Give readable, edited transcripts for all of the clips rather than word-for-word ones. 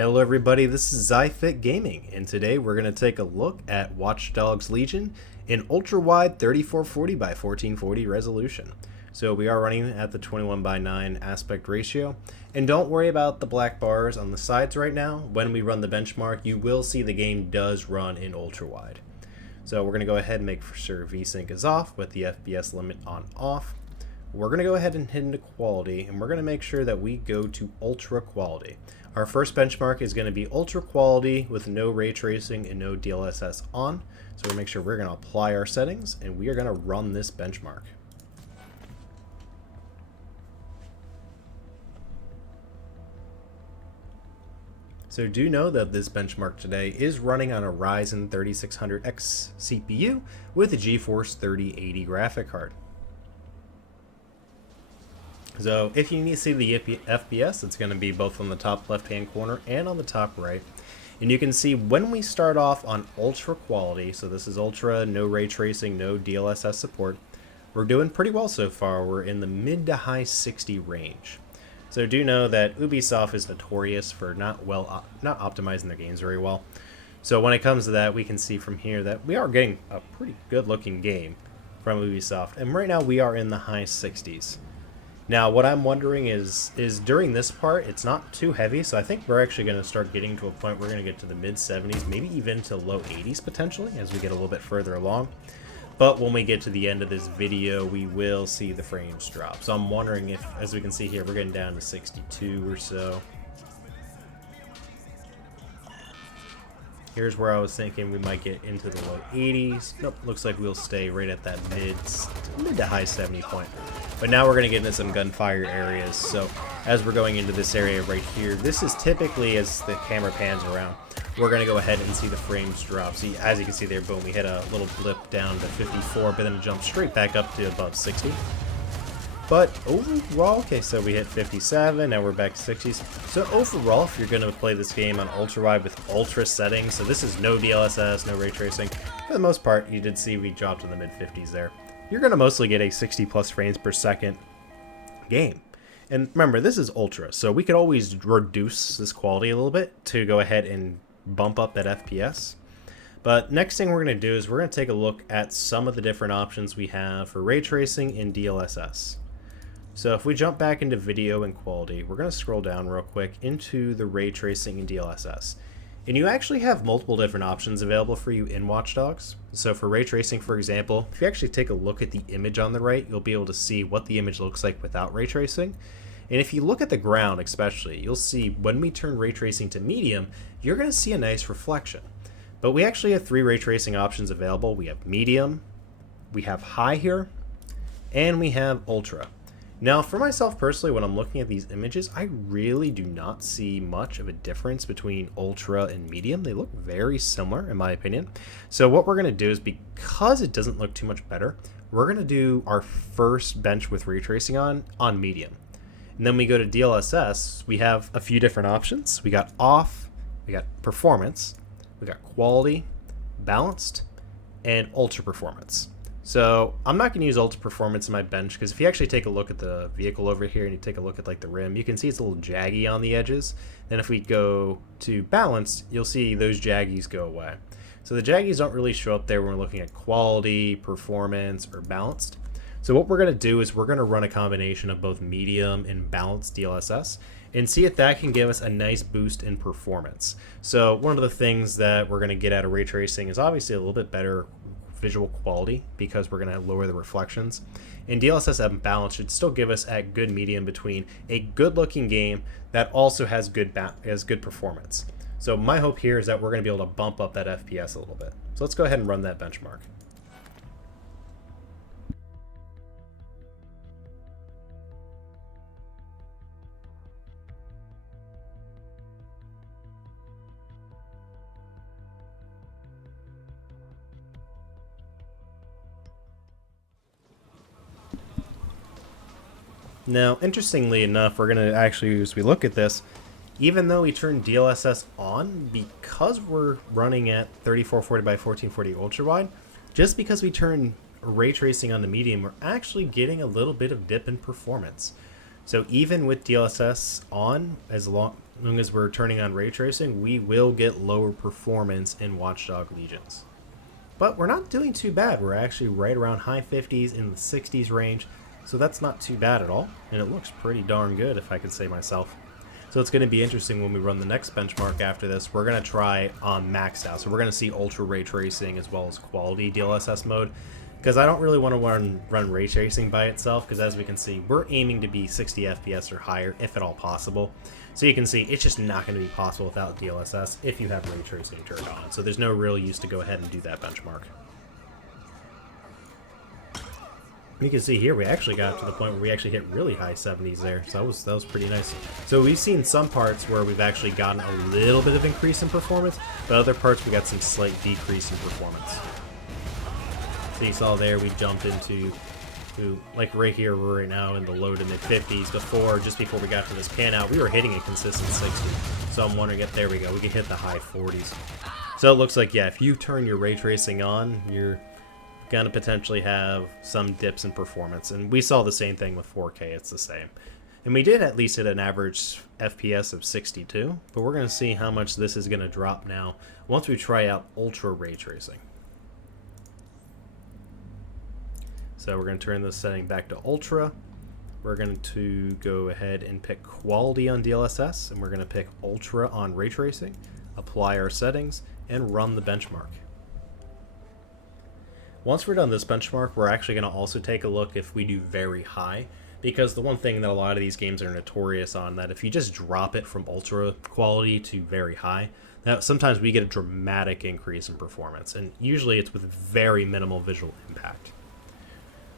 Hello everybody, this is Zyfit Gaming, and today we're going to take a look at Watch Dogs Legion in ultra-wide 3440 by 1440 resolution. So we are running at the 21:9 aspect ratio, and don't worry about the black bars on the sides right now. When we run the benchmark, you will see the game does run in ultra-wide. So we're going to go ahead and make sure VSync is off with the FPS limit on off. We're going to go ahead and hit into quality, and we're going to make sure that we go to ultra quality. Our first benchmark is going to be ultra quality with no ray tracing and no DLSS on. So we'll make sure we're going to apply our settings, and we are going to run this benchmark. So do know that this benchmark today is running on a Ryzen 3600X CPU with a GeForce 3080 graphic card. So if you need to see the FPS, it's going to be both on the top left hand corner and on the top right. And you can see when we start off on ultra quality, so this is ultra, no ray tracing, no DLSS support, we're doing pretty well so far. We're in the mid to high 60 range. So do know that Ubisoft is notorious for not optimizing their games very well. So when it comes to that, we can see from here that we are getting a pretty good looking game from Ubisoft. And right now we are in the high 60s. Now, what I'm wondering is during this part, it's not too heavy, so I think we're actually going to start getting to a point where we're going to get to the mid-70s, maybe even to low 80s potentially, as we get a little bit further along. But when we get to the end of this video, we will see the frames drop. So I'm wondering if, as we can see here, we're getting down to 62 or so. Here's where I was thinking we might get into the low 80s. Nope, looks like we'll stay right at that mid to high 70 point. But now we're going to get into some gunfire areas. So as we're going into this area right here, this is typically, as the camera pans around, we're going to go ahead and see the frames drop. See, as you can see there, boom, we hit a little blip down to 54, but then it jumped straight back up to above 60. But overall, okay, so we hit 57, now we're back to 60s. So overall, if you're going to play this game on ultra-wide with ultra settings, so this is no DLSS, no ray tracing, for the most part, you did see we dropped in the mid-50s there. You're going to mostly get a 60 plus frames per second game. And remember, this is ultra, so we could always reduce this quality a little bit to go ahead and bump up that FPS. But next thing we're going to do is we're going to take a look at some of the different options we have for ray tracing and DLSS. So if we jump back into video and quality, we're going to scroll down real quick into the ray tracing and DLSS. And you actually have multiple different options available for you in Watch Dogs. So for ray tracing, for example, if you actually take a look at the image on the right, you'll be able to see what the image looks like without ray tracing. And if you look at the ground especially, you'll see when we turn ray tracing to medium, you're going to see a nice reflection. But we actually have three ray tracing options available. We have medium, we have high here, and we have ultra. Now, for myself personally, when I'm looking at these images, I really do not see much of a difference between ultra and medium. They look very similar, in my opinion. So what we're going to do is, because it doesn't look too much better, we're going to do our first bench with ray tracing on medium. And then we go to DLSS, we have a few different options. We got off, we got performance, we got quality, balanced, and ultra performance. So I'm not going to use ultra performance in my bench, because if you actually take a look at the vehicle over here and you take a look at like the rim, you can see it's a little jaggy on the edges. Then if we go to balanced, you'll see those jaggies go away. So the jaggies don't really show up there when we're looking at quality, performance, or balanced. So what we're going to do is we're going to run a combination of both medium and balanced DLSS and see if that can give us a nice boost in performance. So one of the things that we're going to get out of ray tracing is obviously a little bit better visual quality, because we're going to lower the reflections. And DLSS and balance should still give us a good medium between a good looking game that also has good performance. So my hope here is that we're going to be able to bump up that FPS a little bit. So let's go ahead and run that benchmark. Now, interestingly enough, we're going to actually, as we look at this, even though we turn DLSS on, because we're running at 3440 by 1440 ultra-wide, just because we turn ray tracing on the medium, we're actually getting a little bit of dip in performance. So even with DLSS on, As long as we're turning on ray tracing, we will get lower performance in Watchdog Legions. But we're not doing too bad. We're actually right around high 50s in the 60s range, so that's not too bad at all, and it looks pretty darn good if I could say myself. So it's going to be interesting when we run the next benchmark after this. We're going to try on maxed out, so we're going to see ultra ray tracing as well as quality DLSS mode, because I don't really want to run ray tracing by itself, because as we can see, we're aiming to be 60 FPS or higher, if at all possible. So you can see it's just not going to be possible without DLSS if you have ray tracing turned on. So there's no real use to go ahead and do that benchmark. You can see here we actually got to the point where we actually hit really high 70s there, so that was pretty nice. So we've seen some parts where we've actually gotten a little bit of increase in performance, but other parts we got some slight decrease in performance. So you saw there we jumped into, like right here, we're right now in the low to mid 50s. Just before we got to this pan out, we were hitting a consistent 60. So I'm wondering if, there we go, we can hit the high 40s. So it looks like, yeah, if you turn your ray tracing on, you're going to potentially have some dips in performance. And we saw the same thing with 4K, it's the same. And we did at least hit an average FPS of 62, but we're going to see how much this is going to drop now once we try out ultra ray tracing. So we're going to turn this setting back to ultra. We're going to go ahead and pick quality on DLSS, and we're going to pick ultra on ray tracing, apply our settings, and run the benchmark. Once we're done this benchmark, we're actually going to also take a look if we do very high, because the one thing that a lot of these games are notorious on, that if you just drop it from ultra quality to very high, now sometimes we get a dramatic increase in performance, and usually it's with very minimal visual impact.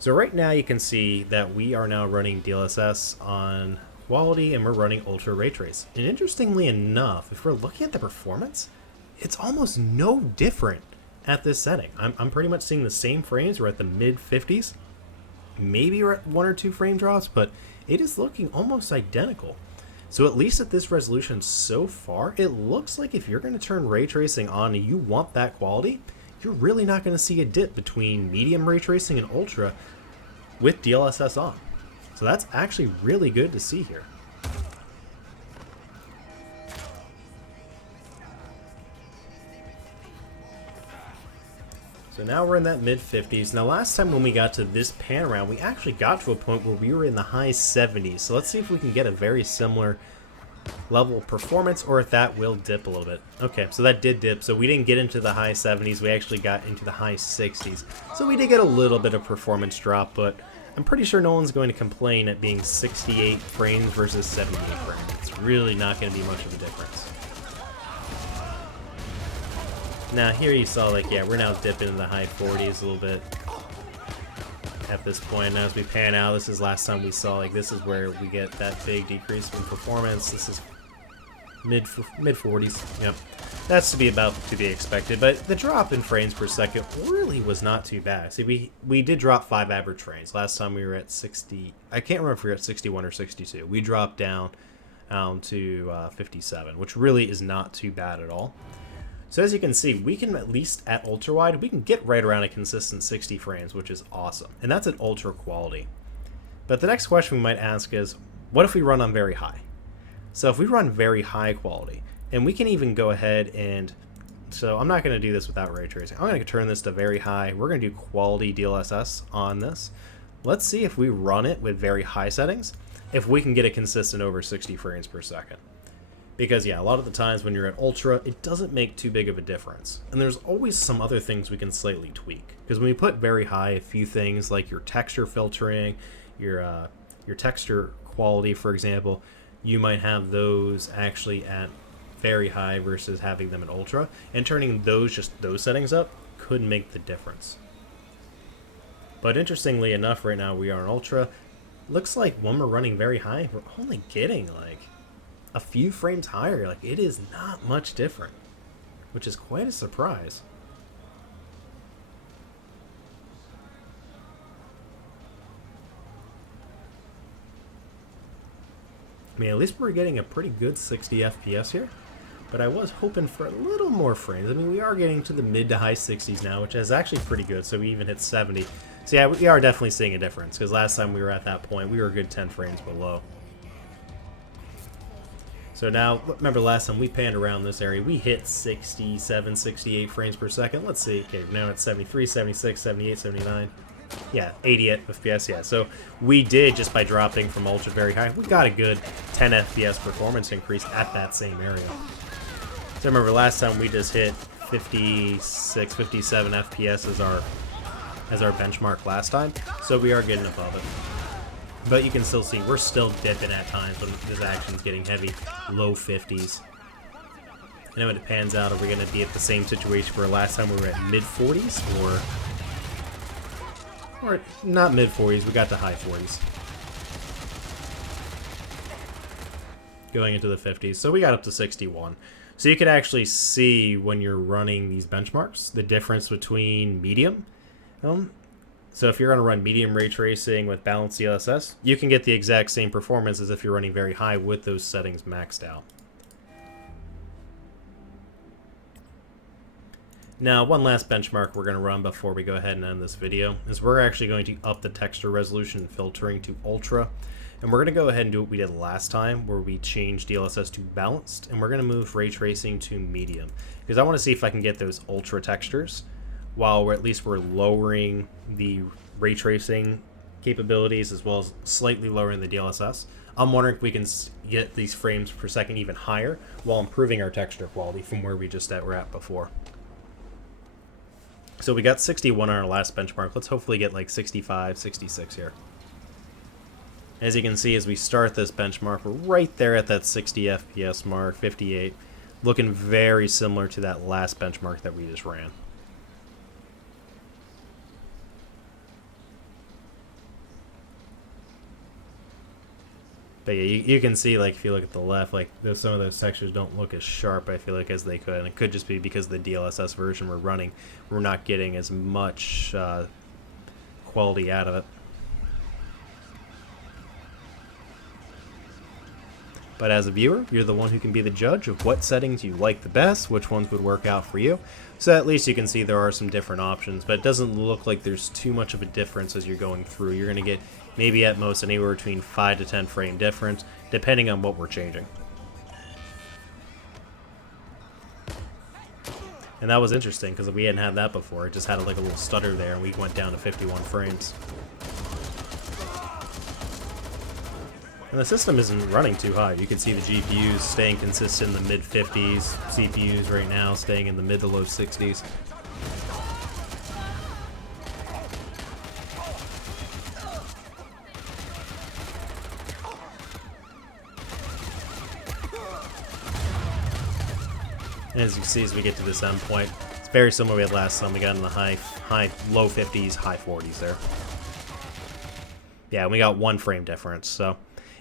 So right now you can see that we are now running DLSS on quality and we're running ultra ray trace. And interestingly enough, if we're looking at the performance, it's almost no different at this setting. I'm pretty much seeing the same frames. We're at the mid 50s. Maybe we're at 1 or 2 frame drops, but it is looking almost identical. So at least at this resolution so far, it looks like if you're going to turn ray tracing on and you want that quality, you're really not going to see a dip between medium ray tracing and ultra with DLSS on. So that's actually really good to see here. So now we're in that mid 50s. Now last time when we got to this pan around, we actually got to a point where we were in the high 70s. So let's see if we can get a very similar level of performance, or if that will dip a little bit. Okay, so that did dip. So we didn't get into the high 70s. We actually got into the high 60s. So we did get a little bit of performance drop, but I'm pretty sure no one's going to complain at being 68 frames versus 78 frames. It's really not going to be much of a difference. Now here you saw, like, yeah, we're now dipping in the high 40s a little bit at this point. Now as we pan out, this is last time we saw, like, this is where we get that big decrease in performance. This is mid 40s. Yep, that's to be expected. But the drop in frames per second really was not too bad. See, we did drop 5 average frames last time. We were at 60. I can't remember if we were at 61 or 62. We dropped down to 57, which really is not too bad at all. So as you can see, we can, at least at ultra-wide, we can get right around a consistent 60 frames, which is awesome. And that's at ultra quality. But the next question we might ask is, what if we run on very high? So if we run very high quality, and we can even go ahead and, so I'm not going to do this without ray tracing. I'm going to turn this to very high. We're going to do quality DLSS on this. Let's see if we run it with very high settings, if we can get it consistent over 60 frames per second. Because, yeah, a lot of the times when you're at ultra, it doesn't make too big of a difference. And there's always some other things we can slightly tweak. Because when we put very high, a few things like your texture filtering, your texture quality, for example, you might have those actually at very high versus having them at ultra. And turning those settings up could make the difference. But interestingly enough, right now we are in ultra. Looks like when we're running very high, we're only getting, like, a few frames higher. Like, it is not much different, which is quite a surprise. I mean, at least we're getting a pretty good 60 FPS here, but I was hoping for a little more frames. I mean, we are getting to the mid to high 60s now, which is actually pretty good. So we even hit 70. So yeah, we are definitely seeing a difference, because last time we were at that point, we were a good 10 frames below. So now, remember last time we panned around this area, we hit 67, 68 frames per second. Let's see, okay, now it's 73, 76, 78, 79. Yeah, 80 FPS, yeah. So we did, just by dropping from ultra very high, we got a good 10 FPS performance increase at that same area. So remember last time we just hit 56, 57 FPS as our benchmark last time. So we are getting above it. But you can still see we're still dipping at times when this action's getting heavy, low 50s. And when it pans out, are we going to be at the same situation where last time we were at mid 40s, or not mid 40s, we got to high 40s. Going into the 50s, so we got up to 61. So you can actually see when you're running these benchmarks, the difference between medium. So if you're going to run medium ray tracing with balanced DLSS, you can get the exact same performance as if you're running very high with those settings maxed out. Now, one last benchmark we're going to run before we go ahead and end this video is we're actually going to up the texture resolution and filtering to ultra. And we're going to go ahead and do what we did last time, where we changed DLSS to balanced, and we're going to move ray tracing to medium. Because I want to see if I can get those ultra textures, while we're lowering the ray tracing capabilities, as well as slightly lowering the DLSS. I'm wondering if we can get these frames per second even higher, while improving our texture quality from where we just were at before. So we got 61 on our last benchmark. Let's hopefully get like 65, 66 here. As you can see, as we start this benchmark, we're right there at that 60 FPS mark, 58, looking very similar to that last benchmark that we just ran. But yeah, you can see, like, if you look at the left, like, some of those textures don't look as sharp, I feel like, as they could. And it could just be because the DLSS version we're running, we're not getting as much quality out of it. But as a viewer, you're the one who can be the judge of what settings you like the best, which ones would work out for you. So at least you can see there are some different options, but it doesn't look like there's too much of a difference as you're going through. You're going to get maybe at most anywhere between 5 to 10 frame difference, depending on what we're changing. And that was interesting, because we hadn't had that before. It just had like a little stutter there, and we went down to 51 frames. And the system isn't running too high. You can see the GPUs staying consistent in the mid-50s, CPUs right now staying in the mid to low 60s. And as you can see, as we get to this end point, it's very similar to what we had last time. We got in the low 50s, high 40s there. Yeah, we got 1 frame difference, so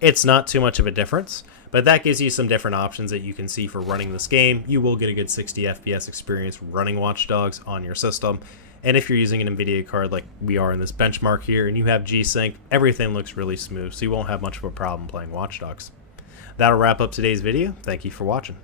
it's not too much of a difference, but that gives you some different options that you can see for running this game. You will get a good 60 FPS experience running Watch Dogs on your system. And if you're using an NVIDIA card like we are in this benchmark here, and you have G-Sync, everything looks really smooth, so you won't have much of a problem playing Watch Dogs. That'll wrap up today's video. Thank you for watching.